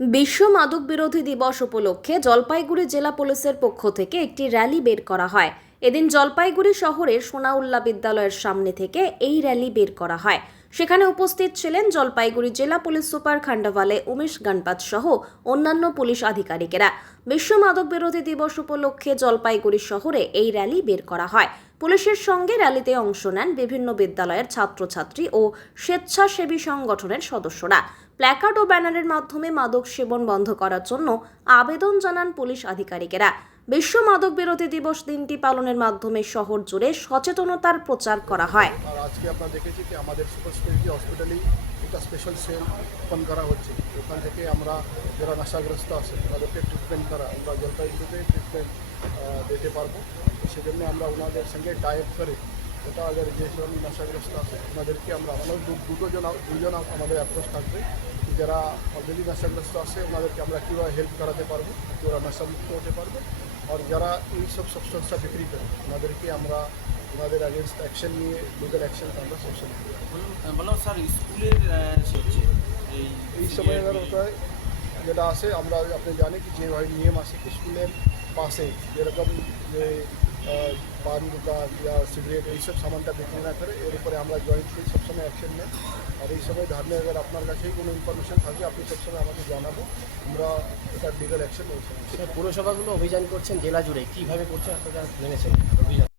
বিশ্ব মাদক বিরোধী দিবস উপলক্ষে জলপাইগুড়ি জেলা পুলিশের পক্ষ থেকে একটি র্যালি বের করা হয়। এদিন জলপাইগুড়ি শহরের সোনাউল্লা বিদ্যালয়ের সামনে থেকে এই র্যালি বের করা হয়। সেখানে উপস্থিত ছিলেন জলপাইগুড়ি জেলা পুলিশ সুপার খান্ডাওয়ালে উমেশ গণপাত সহ অন্যান্য পুলিশ আধিকারিকেরা। বিশ্ব মাদক বিরোধী দিবস উপলক্ষে জলপাইগুড়ি শহরে এই র্যালি বের করা হয়। পুলিশের সঙ্গে র্যালিতে অংশ নেন বিভিন্ন বিদ্যালয়ের ছাত্রছাত্রী ও স্বেচ্ছাসেবী সংগঠনের সদস্যরা। প্ল্যাকার্ড ও ব্যানারের মাধ্যমে মাদক সেবন বন্ধ করার জন্য আবেদন জানান পুলিশ আধিকারিকেরা। বিশ্ব মাদক বিরোধী দিবস দিনটি পালনের মাধ্যমে শহর জুড়ে সচেতনতার প্রচার করা হয়। আর আজকে আপনারা দেখেছি যে আমাদের সুপার স্পেশালিটি হসপিটালেই একটা স্পেশাল সেল ওপেন করা হচ্ছে। ওখান থেকে আমরা যারা নেশাগ্রস্ত আছে তাদেরকে ট্রিটমেন্ট করা, আমরা জলপাইগুড়িতে ট্রিটমেন্ট দিতে পারবো। সেজন্য আমরা ওনাদের সঙ্গে টাইপ করে ওটা আগে যেসব নেশাগ্রস্ত আছে ওনাদেরকে আমরা আমাদের দুজন আমাদের অ্যাপ্রোচ থাকবে, যারা অলরেডি নেশাগ্রস্ত আছে ওনাদেরকে আমরা কীভাবে হেল্প করাতে পারবো, ওরা নেশামুক্ত হতে পারবে। আর যারা এইসব সাবস্টেন্সটা বিক্রি করে ওনাদেরকে আমরা ওনাদের অ্যাগেনস্ট অ্যাকশন নিয়ে লিগাল অ্যাকশন আমরা সেকশন বললাম স্যার স্কুলের এই সময় ওটায় যেটা আছে আমরা আপনি জানি কি যেভাবে নিয়ম আছে কি স্কুলের পাশে যেরকম যে পান দোকান বা সিগারেট এইসব সামানটা বিক্রি না করে এর উপরে আমরা জয়েন্টলি সবসময় অ্যাকশন নেই। আর এই সময় ধর্মে আগে আপনার কাছেই কোনো ইনফরমেশন থাকে আপনি সবসময় আমাকে জানাবো, আমরা এটা লিগাল অ্যাকশন নিয়েছি। পুরসভাগুলো অভিযান করছেন জেলা জুড়ে, কীভাবে করছেন আপনারা জেনেছেন অভিযান?